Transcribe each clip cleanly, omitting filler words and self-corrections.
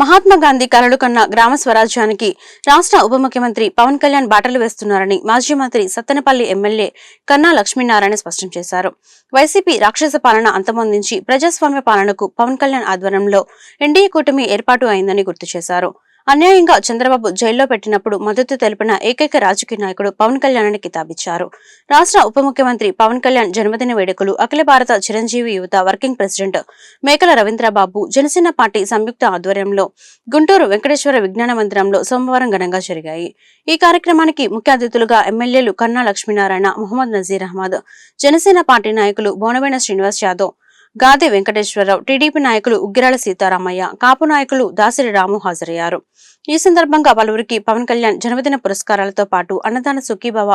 మహాత్మా గాంధీ కలలు కన్న గ్రామ స్వరాజ్యానికి రాష్ట్ర ఉప ముఖ్యమంత్రి పవన్ కళ్యాణ్ బాటలు వేస్తున్నారని మాజీ మంత్రి సత్తెనపల్లి ఎమ్మెల్యే కన్నా లక్ష్మీనారాయణ స్పష్టం చేశారు. వైసీపీ రాక్షస పాలన అంతమొందించి ప్రజాస్వామ్య పాలనకు పవన్ కళ్యాణ్ ఆధ్వర్యంలో ఎన్డీఏ కూటమి ఏర్పాటు అయిందని గుర్తు చేశారు. అన్యాయంగా చంద్రబాబు జైల్లో పెట్టినప్పుడు మద్దతు తెలిపిన ఏకైక రాజకీయ నాయకుడు పవన్ కళ్యాణ్ కితాబిచ్చారు. రాష్ట్ర ఉప ముఖ్యమంత్రి పవన్ కళ్యాణ్ జన్మదిన వేడుకలు అఖిల భారత చిరంజీవి యువత వర్కింగ్ ప్రెసిడెంట్ మేకల రవీంద్రబాబు జనసేన పార్టీ సంయుక్త ఆధ్వర్యంలో గుంటూరు వెంకటేశ్వర విజ్ఞాన మందిరంలో సోమవారం ఘనంగా జరిగాయి. ఈ కార్యక్రమానికి ముఖ్య అతిథులుగా ఎమ్మెల్యేలు కన్నా లక్ష్మీనారాయణ, మొహమ్మద్ నజీర్ అహ్మద్, జనసేన పార్టీ నాయకులు బోనవేన శ్రీనివాస్ యాదవ్, గాదే వెంకటేశ్వరరావు, టీడీపీ నాయకులు ఉగ్గిరాల సీతారామయ్య, కాపు నాయకులు దాసిరి రాము హాజరయ్యారు. ఈ సందర్భంగా పలువురికి పవన్ కళ్యాణ్ జన్మదిన పురస్కారాలతో పాటు అన్నదాన సుఖీభవ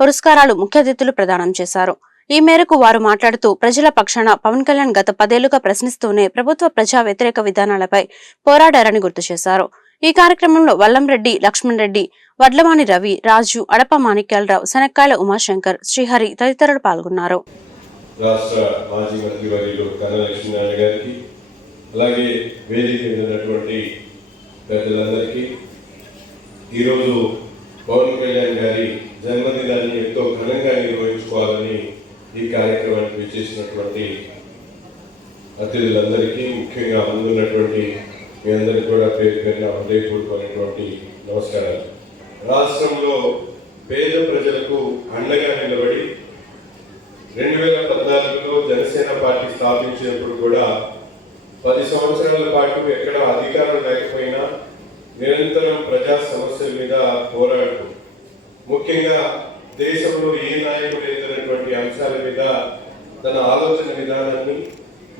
పురస్కారాలు ముఖ్య అతిథులు ప్రదానం చేశారు. ఈ మేరకు వారు మాట్లాడుతూ ప్రజల పక్షాన పవన్ కళ్యాణ్ గత 10 ఏళ్లుగా ప్రశ్నిస్తూనే ప్రభుత్వ ప్రజా వ్యతిరేక విధానాలపై పోరాడారని గుర్తు చేశారు. ఈ కార్యక్రమంలో వల్లంరెడ్డి, లక్ష్మణ్ రెడ్డి, వడ్లవాణి రవి, రాజు, అడప మాణిక్యాలరావు, శనక్కాయల ఉమాశంకర్, శ్రీహరి తదితరులు పాల్గొన్నారు. రాష్ట్ర మాజీ మంత్రి వర్యులు కన్నా లక్ష్మీనారాయణ గారికి, అలాగే వేదిక మీద ఉన్నటువంటి పెద్దలందరికీ ఈరోజు పవన్ కళ్యాణ్ గారి జన్మదినాన్ని ఎంతో ఘనంగా నిర్వహించుకోవాలని ఈ కార్యక్రమానికి విచ్చేసినటువంటి అతిథులందరికీ, ముఖ్యంగా ముందున్నటువంటి మీ అందరికీ కూడా పేరు పేరున హృదయపూర్వకమైనటువంటి నమస్కారాలు. రాష్ట్రంలో పేద ప్రజలకు అండగా నిలబడి 2014లో జనసేన పార్టీ స్థాపించినప్పుడు కూడా 10 సంవత్సరాల పాటు ఎక్కడ అధికారం లేకపోయినా నిరంతరం ప్రజా సమస్యల మీద పోరాడుతూ, ముఖ్యంగా దేశంలో ఏ నాయకుడు ఎదురైనటువంటి అంశాల మీద తన ఆలోచన విధానాన్ని,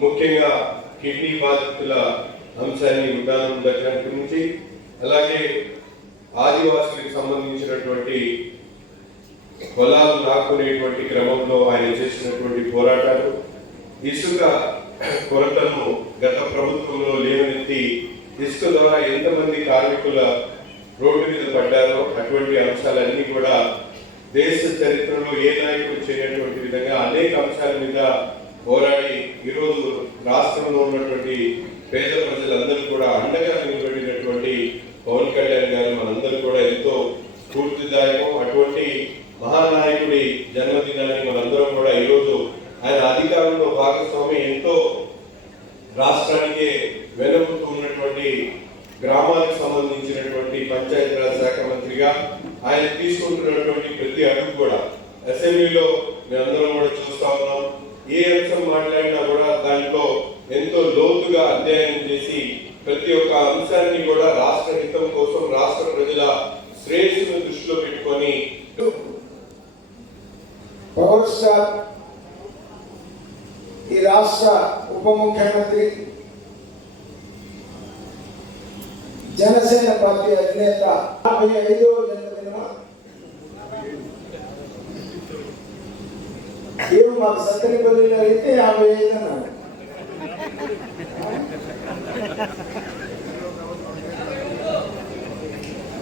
ముఖ్యంగా కిడ్నీ బాధితుల అంశాన్ని విధానం దగ్గర నుంచి, అలాగే ఆదివాసులకు సంబంధించినటువంటి పొలాలు లాక్కునేటువంటి క్రమంలో ఆయన చేసినటువంటి పోరాటాలు, ఇసుక కొరతను గత ప్రభుత్వంలో లేవనెత్తి ఇసుక ద్వారా ఎంతమంది కార్మికుల రోడ్డు మీద పడ్డారో అటువంటి అంశాలన్నీ కూడా దేశ చరిత్రలో ఏ నాయకుడు చేయనటువంటి విధంగా అనేక అంశాల మీద పోరాడి ఈరోజు రాష్ట్రంలో ఉన్నటువంటి పేద ప్రజలందరూ కూడా అండగా నిలబడినటువంటి పవన్ కళ్యాణ్ గారు మనందరూ కూడా ఎంతో స్ఫూర్తిదాయకం. అటువంటి మహానాయకుడి జన్మదినాన్ని మనందరం కూడా ఈరోజు ఆయన అధికారంలో భాగస్వామి, ఎంతో రాష్ట్రానికి వెనుకకు ఉన్నటువంటి గ్రామాలకు సంబంధించినటువంటి పంచాయతీరాజ్ శాఖ మంత్రిగా ఆయన తీసుకుంటున్నటువంటి ప్రతి అడుగు కూడా అసెంబ్లీలో మేమందరం కూడా చూస్తా ఉన్నాం. ఏ అంశం మాట్లాడినా కూడా దాంట్లో ఎంతో లోతుగా అధ్యయనం చేసి ప్రతి ఒక్క అంశాన్ని కూడా రాష్ట్ర హితం కోసం, రాష్ట్ర ప్రజల శ్రేయస్సును దృష్టిలో పెట్టుకొని పవర్ స్టార్ ఈ రాష్ట్ర ఉప ముఖ్యమంత్రి, జనసేన పార్టీ అధినేత 55వ జన్మదినం ఏమో మాకు సత్తెనపల్లిలో అయితే 55 అన్నాడు.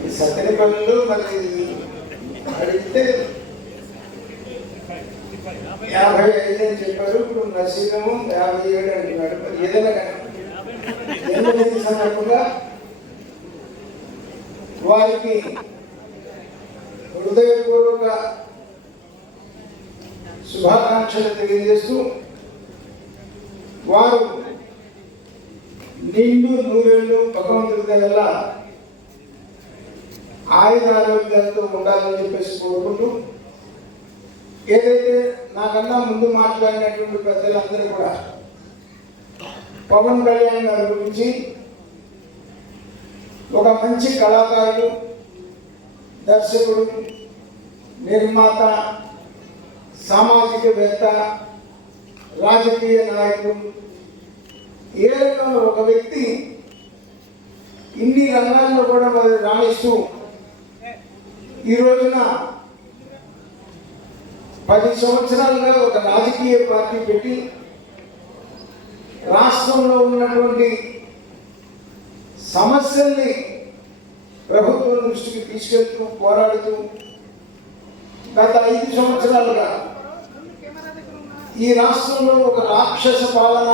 ఈ సత్తెనపల్లిలో మరి అడిగితే 55 అని చెప్పారు. ఇప్పుడు నసీరము 57 అంటున్నాడు. మరి ఏదైనా కానీ సందర్భంగా వారికి హృదయపూర్వక శుభాకాంక్షలు తెలియజేస్తూ వారు నిండు నూరేళ్ళు భగవంతుడి దగ్గర ఆయుధారోగ్యాలతో ఉండాలని చెప్పేసి కోరుకుంటూ, ఏదైతే నాకన్నా ముందు మాట్లాడినటువంటి పెద్దలందరూ కూడా పవన్ కళ్యాణ్ గారి గురించి ఒక మంచి కళాకారుడు, దర్శకుడు, నిర్మాత, సామాజికవేత్త, రాజకీయ నాయకుడు, ఏదైనా ఒక వ్యక్తి ఇన్ని రంగాల్లో కూడా మరి రాణిస్తూ ఈ రోజున 10 సంవత్సరాలుగా ఒక రాజకీయ పార్టీ పెట్టి రాష్ట్రంలో ఉన్నటువంటి సమస్యల్ని ప్రభుత్వం దృష్టికి తీసుకెళ్తూ పోరాడుతూ గత 5 సంవత్సరాలుగా ఈ రాష్ట్రంలో ఒక రాక్షస పాలన,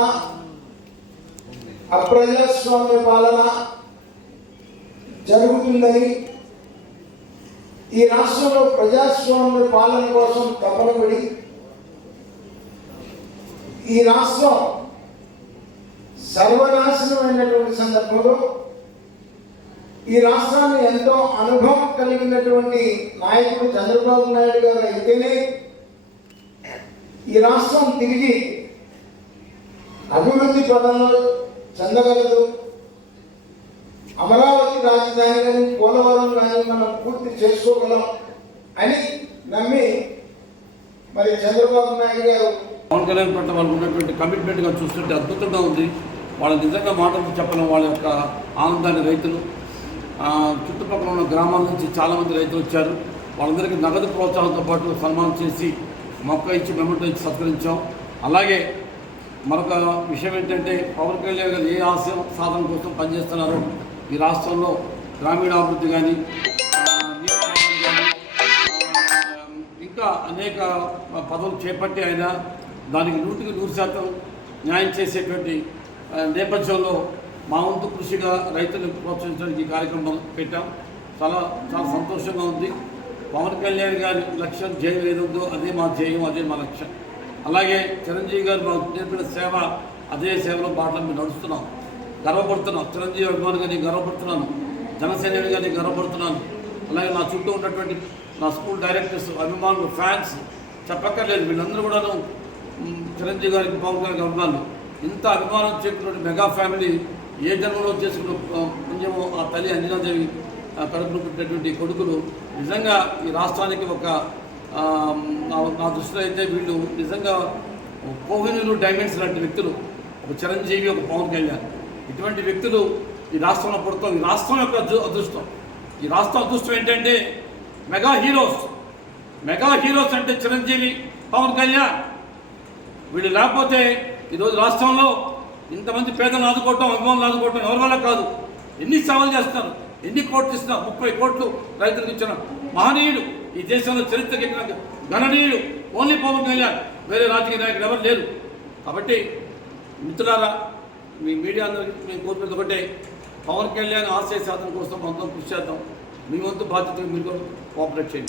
అప్రజాస్వామ్య పాలన జరుగుతుందని, ఈ రాష్ట్రంలో ప్రజాస్వామ్య పాలన కోసం తపన పడి ఈ రాష్ట్రం సర్వనాశనమైనటువంటి సందర్భంలో ఈ రాష్ట్రాన్ని ఎంతో అనుభవం కలిగినటువంటి నాయకుడు చంద్రబాబు నాయుడు గారు అయితేనే ఈ రాష్ట్రం తిరిగి అభివృద్ధి పదంలో చెందగలదు. అమరావతి రాజధాని కానీ పోలవరం కానీ మనం పూర్తి చేసుకోగలం అని నమ్మి మరి చంద్రబాబు నాయుడు గారు పవన్ కళ్యాణ్ పట్ల వాళ్ళు ఉన్నటువంటి కమిట్మెంట్గా చూస్తుంటే అద్భుతంగా ఉంది. వాళ్ళు నిజంగా మాటలు చెప్పడం వాళ్ళ యొక్క ఆనందాన్ని రైతులు చుట్టుపక్కల ఉన్న గ్రామాల నుంచి చాలామంది రైతులు వచ్చారు. వాళ్ళందరికీ నగదు ప్రోత్సాహంతో పాటు సన్మానం చేసి మొక్క ఇచ్చి మెమెంటో ఇచ్చి సత్కరించాం. అలాగే మరొక విషయం ఏంటంటే పవన్ కళ్యాణ్ గారు ఏ ఆశయం సాధన కోసం పనిచేస్తున్నారో ఈ రాష్ట్రంలో గ్రామీణాభివృద్ధి కానీ ఇంకా అనేక పదవులు చేపట్టి ఆయన దానికి 100% న్యాయం చేసేటువంటి నేపథ్యంలో మా వంతు కృషిగా రైతులను ప్రోత్సహించడానికి ఈ కార్యక్రమం పెట్టాం. చాలా చాలా సంతోషంగా ఉంది. పవన్ కళ్యాణ్ గారి లక్ష్యం జయం ఏదో అదే మా జయం, అదే మా లక్ష్యం. అలాగే చిరంజీవి గారు మాకు నేర్పిన సేవ, అదే సేవలో బాటలో మేము నడుస్తున్నాం, గర్వపడుతున్నాం. చిరంజీవి అభిమానిగా నేను గర్వపడుతున్నాను, జనసేనగా నేను గర్వపడుతున్నాను. అలాగే నా చుట్టూ ఉన్నటువంటి నా స్కూల్ డైరెక్టర్స్, అభిమానులు, ఫ్యాన్స్ చెప్పక్కర్లేదు. వీళ్ళందరూ కూడాను చిరంజీవి గారికి, పవన్ కళ్యాణ్ అభిమానులు. ఇంత అభిమానం చెప్పినటువంటి మెగా ఫ్యామిలీ ఏ జన్మలో చేసుకున్న పుణ్యమో ఆ తల్లి అంజనాదేవి కడుపును పుట్టినటువంటి కొడుకులు నిజంగా ఈ రాష్ట్రానికి ఒక నా దృష్టిలో అయితే వీళ్ళు నిజంగా కోహినూరు డైమండ్స్ లాంటి వ్యక్తులు. ఒక చిరంజీవి, ఒక పవన్ కళ్యాణ్, ఇటువంటి వ్యక్తులు ఈ రాష్ట్రంలో పుడతాం. ఈ రాష్ట్రం యొక్క అదృష్టం. ఈ రాష్ట్రం అదృష్టం ఏంటంటే మెగా హీరోస్ అంటే చిరంజీవి, పవన్ కళ్యాణ్. వీళ్ళు లేకపోతే ఈరోజు రాష్ట్రంలో ఇంతమంది పేదలను ఆదుకోవటం, అభిమానులు ఆదుకోవటం ఎవరి వల్ల కాదు. ఎన్ని సేవలు చేస్తున్నారు, ఎన్ని కోట్లు ఇస్తున్నారు. 30 కోట్లు రైతులకు ఇచ్చిన మహనీయుడు, ఈ దేశంలో చరిత్రకెక్కిన గణనీయుడు ఓన్లీ పవన్ కళ్యాణ్. వేరే రాజకీయ నాయకులు ఎవరు లేరు. కాబట్టి మిత్రులారా, మీ మీడియా అందరికీ మేము కోరుకునేది ఒకటే, పవన్ కళ్యాణ్ ఆశయ సాధన కోసం అందరం కృషి చేద్దాం. మీ వంతు బాధ్యతగా మీరు కోఆపరేట్ చేయండి.